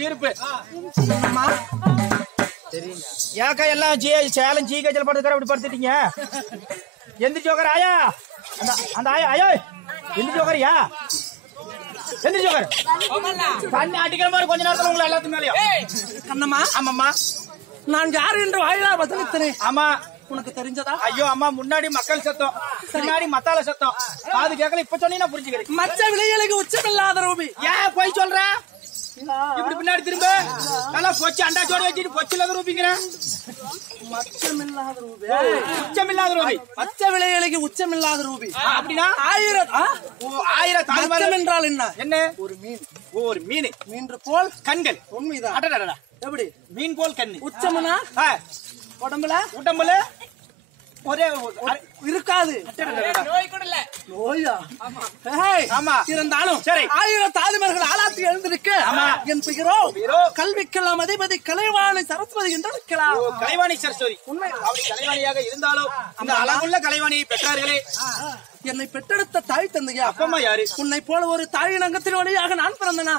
தீர்ப்பு ஏக்கா எல்லாம் சேலம் ஜி கஜல் படுத்துக்கிற அப்படி படுத்துட்டீங்க. எந்த ஜோக்கர் ஆயா அந்த ஆயா ஐயோ எந்த ஜோக்கரியா எந்த ஜோக்கர் கண்ணு அடிக்கிற மாதிரி கொஞ்ச நேரத்தில் உங்களை எல்லாத்துக்கும் மேலேயும் கண்ணம்மா. ஆமாம்மா நான் யார் என்று வாயிலா பதிலத்தனேன். ஆமா உனக்கு தெரிஞ்சதா? ஐயோ அம்மா முன்னாடி மக்கள் சத்தம் பின்னாடி மத்தால சத்தம் காது கேட்கல. இப்ப சொன்னீங்கன்னா புரிஞ்சுக்கிறேன். மச்ச விலைகளுக்கு உச்சமில்லாத ரூபி ஏன் போய் சொல்ற? இப்படி பின்னாடி திரும்ப நல்லா பொச்சு அண்டா சோடு வச்சுட்டு பொச்சுல ரூபிக்கிறேன். மச்சமில்லாத ரூபி உச்சமில்லாத ரூபி மச்ச விலைகளுக்கு உச்சமில்லாத ரூபி அப்படின்னா 1000 மச்சம் என்றால் என்ன? என்ன? ஒரு மீன். ஒரு மீன். மீன் போல் கண்கள். உண்மைதான். எப்படி மீன் போல் கண்ணு. உச்சமனா உடம்புல ஒரே இருக்காது. நோயா? ஆமா இருந்தாலும் சரி 1000 தாலிமர்கள் ஆளாத்தி எழுந்திருக்க என் பெயரோ கல்விக்கெல்லாம் அதிபதி கலைவாணி சரஸ்வதி என்று இருக்கலாம். கலைவாணி சரஸ்வதி உண்மை. அப்படி கலைவாணியாக இருந்தாலும் அந்த அழகுள்ள கலைவாணியை பெற்றார்களே. என்னை பெற்றெடுத்த தாய் தந்தையா அப்பம்மா யாரு? உன்னை போல ஒரு தாயின் அங்கத்தின் வழியாக நான் பிறந்தனா?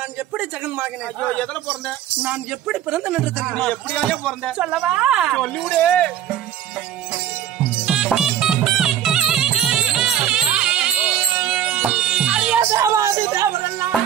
நான் எப்படி ஜெகன்மாகினேன்? ஐயோ எதுல பிறந்தேன்? நான் எப்படி பிறந்தேன் என்று தெரியுமா? எப்படியாக பிறந்தேன் சொல்லவா? சொல்லிவிடு. தேவாதி தேவரெல்லாம்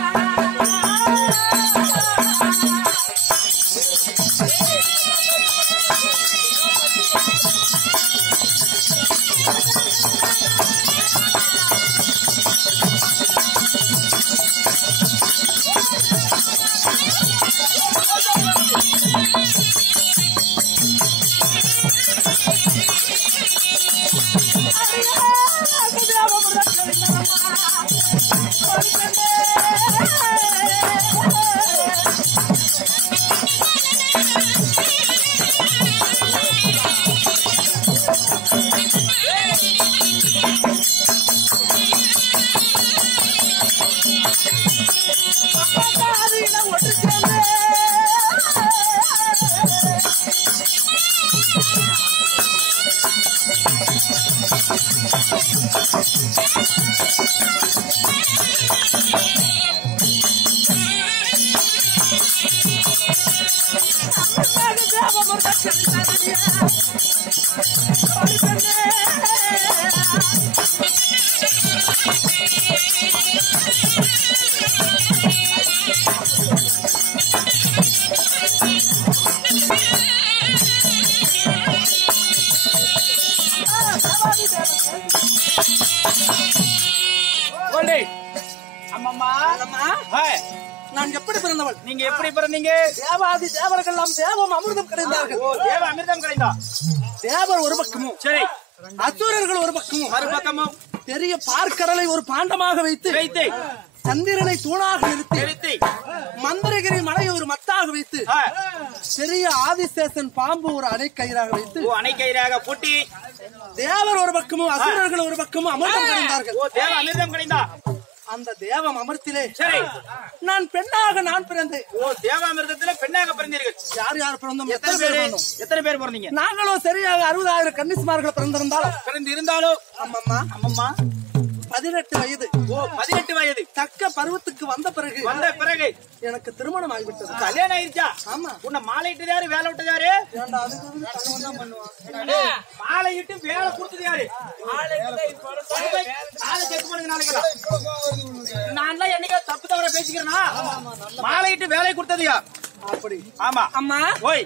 நான் எப்படி பிறந்தவள்? நீங்க எப்படி பிறந்தீங்க? தேவாதி தேவர்கள் எல்லாம் தேவம் அமிர்தம் கிடைந்தார்கள். தேவ அமிர்தம் கிடைந்தா? தேவர் ஒரு பக்கமும் சரி அசுரர்கள் ஒரு பக்கமும் மறுபக்கமும் பெரிய பார்க்கடலை ஒரு பாண்டமாக வைத்து சந்திரனை தூணாக நிறுத்தி மந்திரகிரி மலையை ஒரு மத்தாக வைத்து பெரிய ஆதிசேஷன் பாம்பு ஒரு அணைக்கயிறாக வைத்து அணைக்கயிறாக பூட்டி தேவர் ஒரு பக்கமும் அசுரர்கள் ஒரு பக்கமும் அமிர்தம் கிடைந்தார்கள். தேவ அமிர்தம் கிடைந்தா? அந்த தேவம் அமிர்தத்திலே சரி நான் பெண்ணாக நான் பிறந்தேன். தேவாமிர்தத்துல பெண்ணாக பிறந்தீர்கள். யார் யார் பிறந்தோம்? எத்தனை பேர் பிறந்தீங்க? நாங்களும் சரியாக 60,000 கன்னிஸ்மார்கள் பிறந்திருந்தாலும் அம்மம்மா 18 வயது. 18 வயது தக்க பருவத்துக்கு வந்த பிறகு எனக்கு திருமணம் ஆகிவிட்டது. கல்யாணம் ஆயிடுச்சா? ஆமா. உன்னை மாலையிட்டு யாரு வேலை விட்டது யாரு? மாலையிட்டு வேலை கொடுத்தது யாரு? செக் பண்ணுங்க நாளைக்கு. நான் தான் என்னைக்கா தப்பு தவற பேசிக்கிறேன்னா? மாலையிட்டு வேலை கொடுத்தது யார்? அப்படி. ஆமா அம்மா ஓய்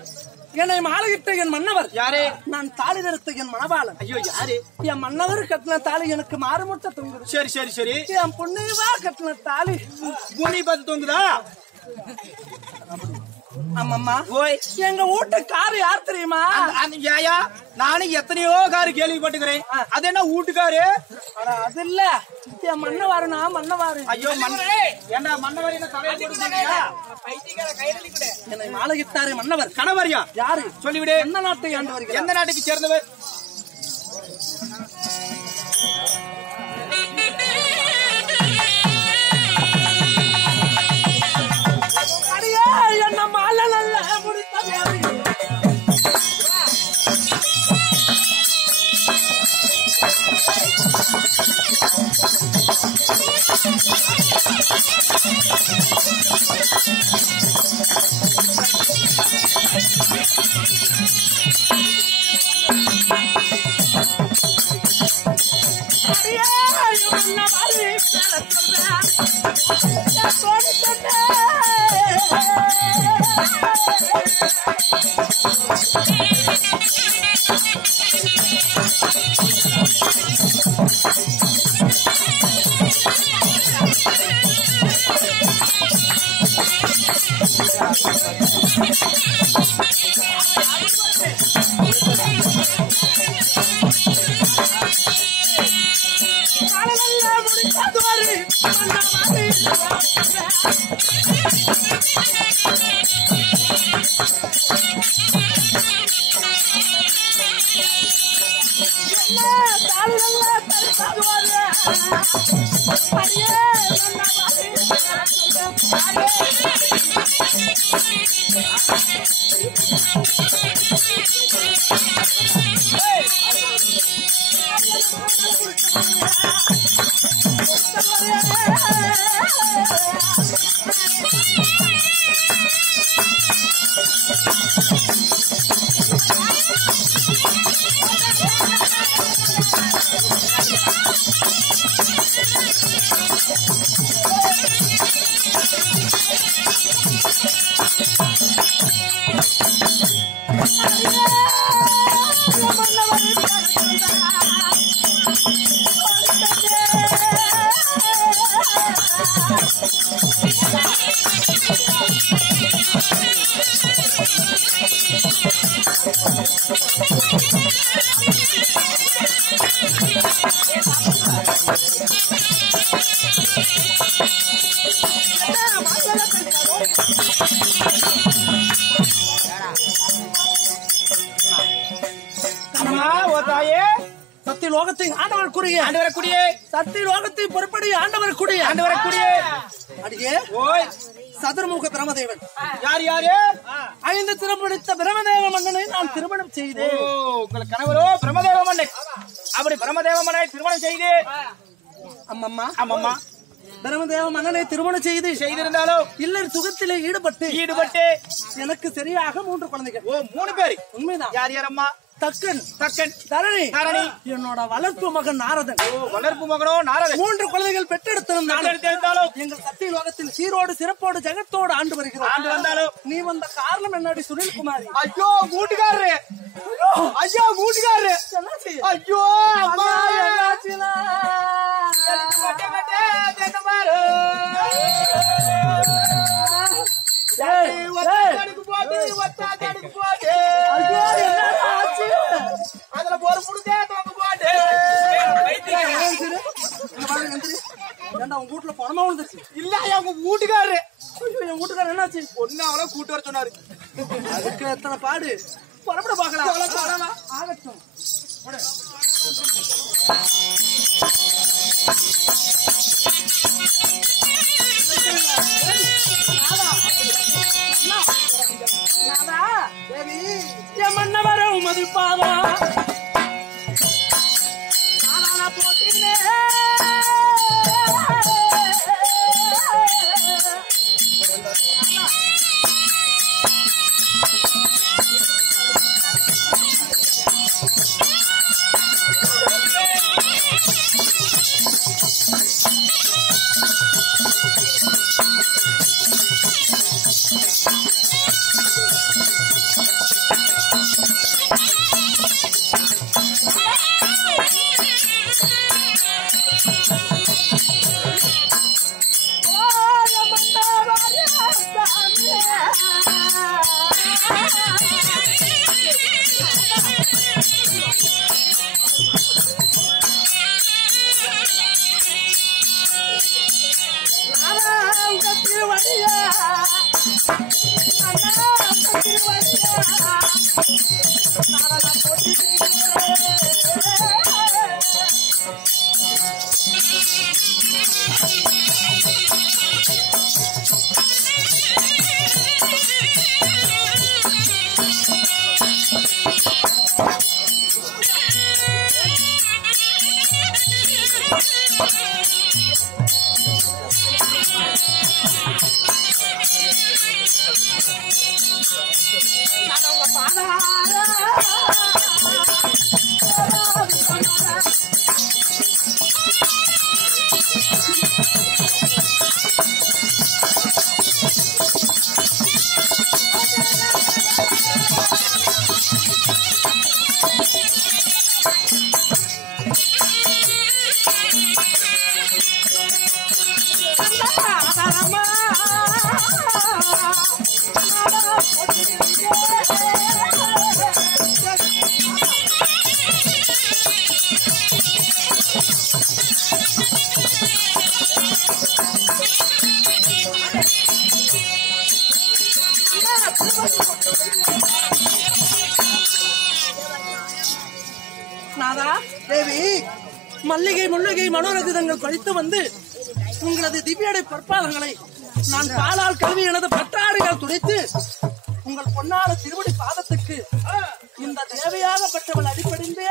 என்னை மாலையிட்ட என் மன்னவர் யாரு? நான் தாலி நிறுத்த என் மணவாளன். ஐயோ யாரு? என் மன்னவர் கட்டின தாலி எனக்கு மாறுமுட்ட தொங்குது. சரி சரி சரி. என் புண்ணியவா கட்டின தாலி பூமி பார்த்து தொங்குதா? ஆமாம்மா. ஓய், எங்க வீட்டு காரு யார் தெரியுமா? ஏயா நானும் எத்தனையோ காரு கேள்விப்பட்டுக்கிறேன். அது என்ன வீட்டுக்காரு? அது இல்ல, என் மன்னவாருனா மன்னவாரு. ஐயோ என்ன மன்னவர் என்ன தலையை போட்டுக்கிறியா? என்னை மாலையிட்டாரே மன்னவர். கணவரியா? யாரு சொல்லிவிடு. எந்த நாட்டை ஆண்டு வருகிறார்? எந்த நாட்டுக்கு சேர்ந்தவர்? என்ன மாலை நல்ல முடித்த லோகத்தை ஆண்டவருக்குரிய ஆண்டவருக்குரிய சக்தி லோகத்தை பொறுப்படி ஆண்டவருக்குரிய ஆண்டவருக்குரிய அடியே ஓய் சதுர்முக பிரமதேவன். யார் யாரு? 5 திறமுடித்த பிரமதேவ மன்னனை நான் திருமணம் செய்தேன். உங்களுக்கு கணவரோ பிரமதேவ மன்னன். அப்படி பிரமதேவ மன்னனை திருமணம் செய்து அம்மம்மா ஆமாம்மா பிரமதேவ மன்னனை திருமணம் செய்திருந்தாலும் இல்லர் சுகத்திலே ஈடுபட்டு எனக்கு சரியாக 3 குழந்தைகள். 3 பேரு. உண்மைதான். யார் யாரம்மா? தக்கன் தரணி என்னோட வளர்ப்பு மகன் நாரதன். வளர்ப்பு மகனோ நாரதன். 3 குழந்தைகள் பெற்றெடுத்திருந்தாலும் எங்கள் சத்திய லோகத்தில் சீரோடு சிறப்போடு ஜெகத்தோடு ஆண்டு வருகிறோம். நீ வந்த காரணம் என்னடி சுனில்குமாரி? ஐயோ வீட்டுக்காரரு, ஐயோ வீட்டுக்காரரு, ஐயோ அம்மா அதுல ஒரு புடுதே தோங்க போட்டு உங்க வீட்டுல பணமா வந்துச்சு இல்ல அவங்க வீட்டுக்காரரு. என் வீட்டுக்காரர் என்னாச்சு? ஒன்னு அவளை கூட்டு வர சொன்னாரு. அதுக்கு எத்தனை பாடு. புறப்பட பாக்கலாம். ஆகட்டும். என் மன்னவரும் மதிப்பாவா போட்டிலே நாதா தேவி மல்லிகை முல்லிகை மனோரதிதங்கள் படித்து வந்து உங்களது திவ்யடை பொற்பாதங்களை நான் பாலால் கல்வி எனது பட்டாடையால் துடைத்து உங்கள் பொன்னான திருவடி பாதத்துக்கு இந்த தேவையாகப்பட்டவள் அடிப்படைந்தே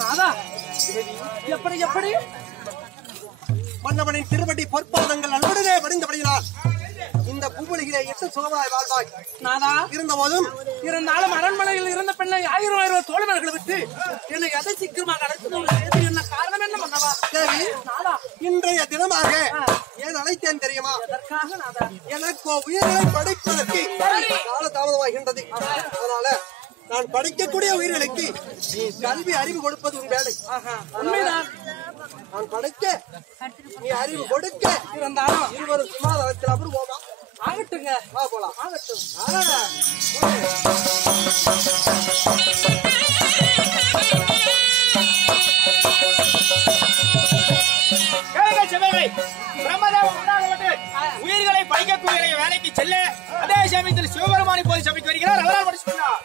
நாதா எப்படி எப்படி மன்னவனின் திருவடி பொற்பாதங்கள் அன்புடனே படிந்தபடியினால் இந்த பூவுலகிலே எட்டு சுகமாய் வாழ்வாய் நாதா இருந்த போதும் இருந்தாலும் அரண்மனையில் இருந்த பெண்ணை 1000 தோழமைகளை விட்டு என்னை அதை சீக்கிரமாக அழைத்து என்ன காரணம் என்ன மன்னவா தேவி நாதா இன்றைய தினமாக ஏன் அழைத்தேன் தெரியுமா அதற்காக நாதா எனக்கு உயிர்களை படைப்பதற்கு கால தாமதமாகின்றது அதனால நான் படிக்கக்கூடிய உயிர்களுக்கு கல்வி அறிவு கொடுப்பது உன் வேலை உண்மைதான் நான் படிக்க நீ அறிவு கொடுக்க இருந்தாலும் இருவரும் சுமாதானத்தில் அப்புறம் போமா ஆகட்டுங்க போலாம் ஆகட்டும் உயிர்களை படிக்கக்கூடிய வேலைக்கு செல்ல அதே சமயத்தில் சிவபெருமானை போய் சபைக்கு வருகிறார் அவரால் படிச்சு சொன்னார்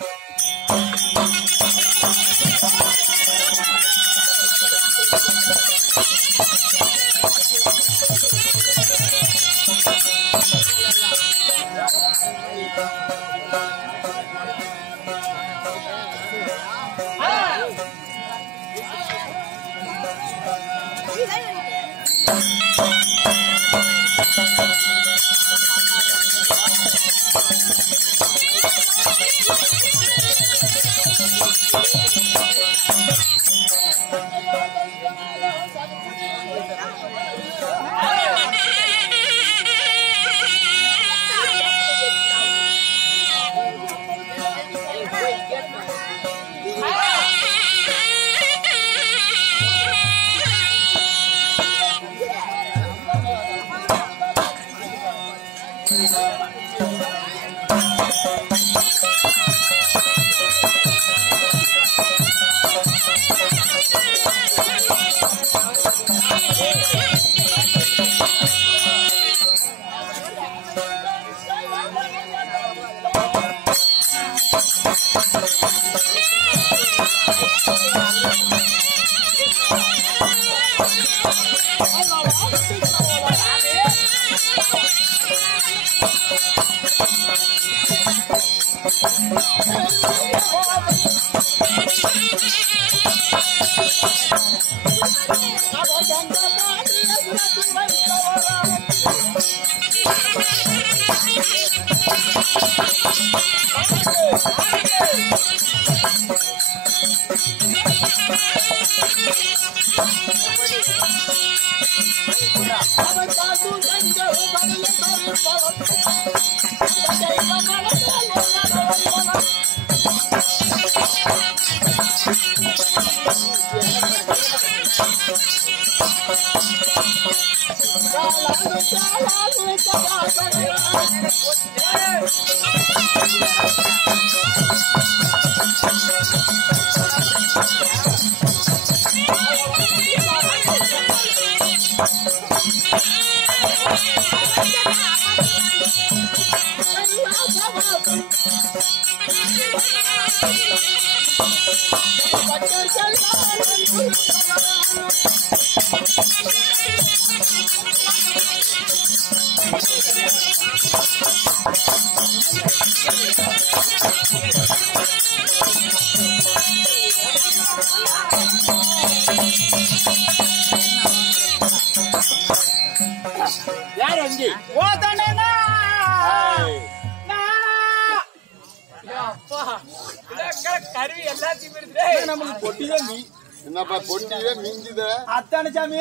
அத்தான சாமி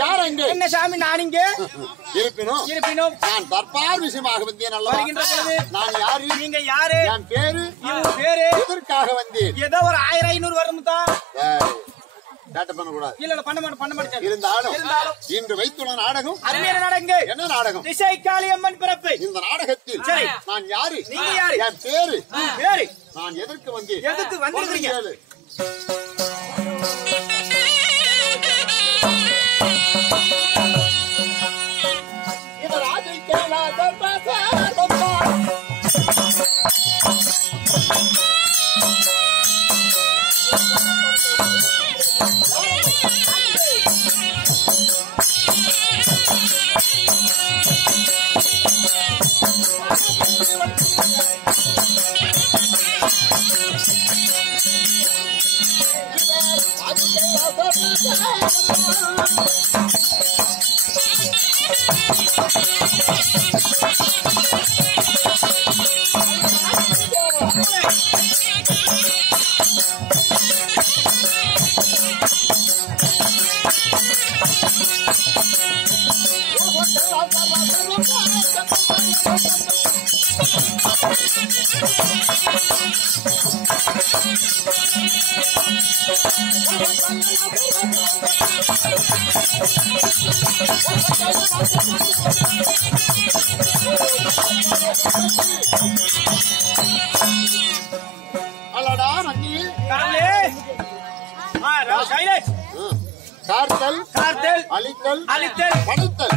யார் அங்க? என்ன சாமி நான் இங்க இருப்பினும் நான் தற்பார் விஷயமாக வந்தேன் அல்லவா? நான் யாரு? நீங்க யாரு? என் பேரு எதற்காக வந்தேன்? ஏதோ ஒரு 1500 வரும் தான் பண்ணக்கூடாது. இல்ல பண்ண மாட்டேன். இருந்தாலும் இன்று வைத்துள்ள நாடகம் அருமையான நாடகம். என்ன நாடகம்? திசை காளியம்மன் பிறப்பு. இந்த நாடகத்தில் நான் யாரு? நீங்க யாரு? என் பேரு நான் எதற்கு வந்தேன்? எதுக்கு வந்திருக்கீங்க?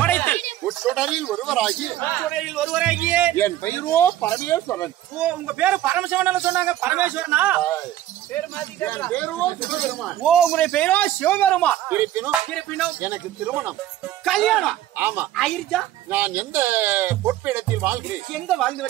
படைத்தல் உச்சுடரில் ஒருவராகிய என் பெயரோ பரமேஸ்வரன். உங்க பேரு பரமசிவன் சொன்னாங்க. பரமேஸ்வரனா? உங்களுடைய பேரோ சிவபெருமான். இருப்பினும் எனக்கு திருமணம் கல்யாணம் ஆமா ஆயிருச்சா? நான் எந்த பொற்பிடத்தில் வாழ்கிறேன்? எங்க வாழ்ந்து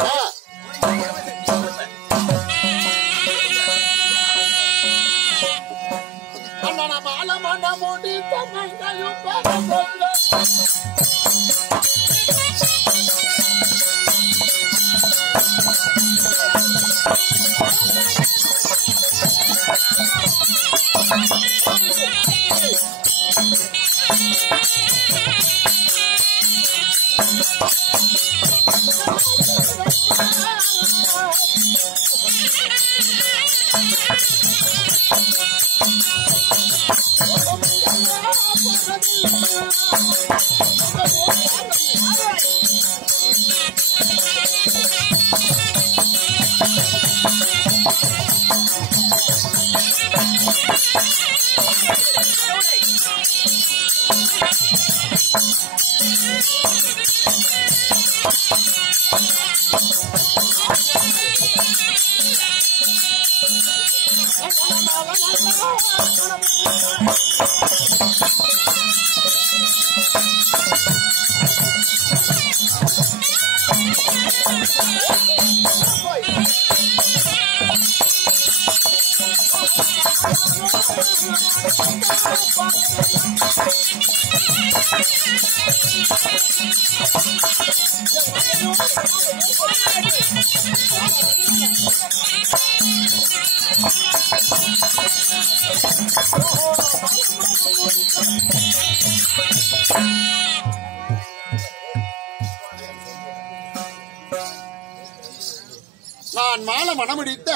நான் மாலை மணமுடித்த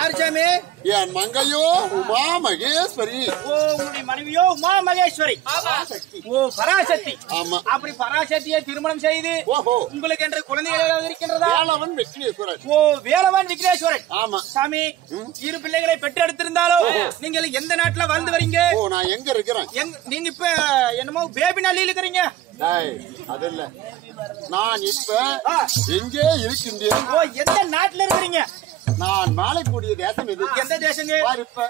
ஆறுசாமி என் மங்கையோ உமா மகேஸ்வரி. ஓ உங்களுடைய மனைவியோ உமா மகேஸ்வரி. ஓ பராசக்தி. ஆமா. அப்படி பராசக்தியை திருமணம் செய்து ஓஹோ உங்களுக்கு என்று குழந்தைகள் ஏதாவது இருக்கின்றதா? வேலவன் விக்னேஸ்வரன். ஓ வேலவன் விக்னேஸ்வரன். ஆமா சாமி இரு பிள்ளைகளை பெற்றெடுத்திருந்தாலும் நீங்கள் எந்த நாட்டுல வாழ்ந்து வரீங்க? ஓ நான் எங்க இருக்கிறேன்? நீங்க இப்ப என்னமோ பேபி நாளில் இருக்கிறீங்க. அது இல்ல, நான் இப்ப எங்கே இருக்கின்றேன்? ஓ எந்த நாட்டுல இருக்கிறீங்க? நான் வாழக்கூடிய தேசம் எது? எந்த தேசங்க? இப்ப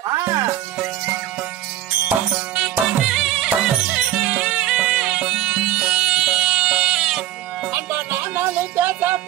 அன்பா நான் தேசம்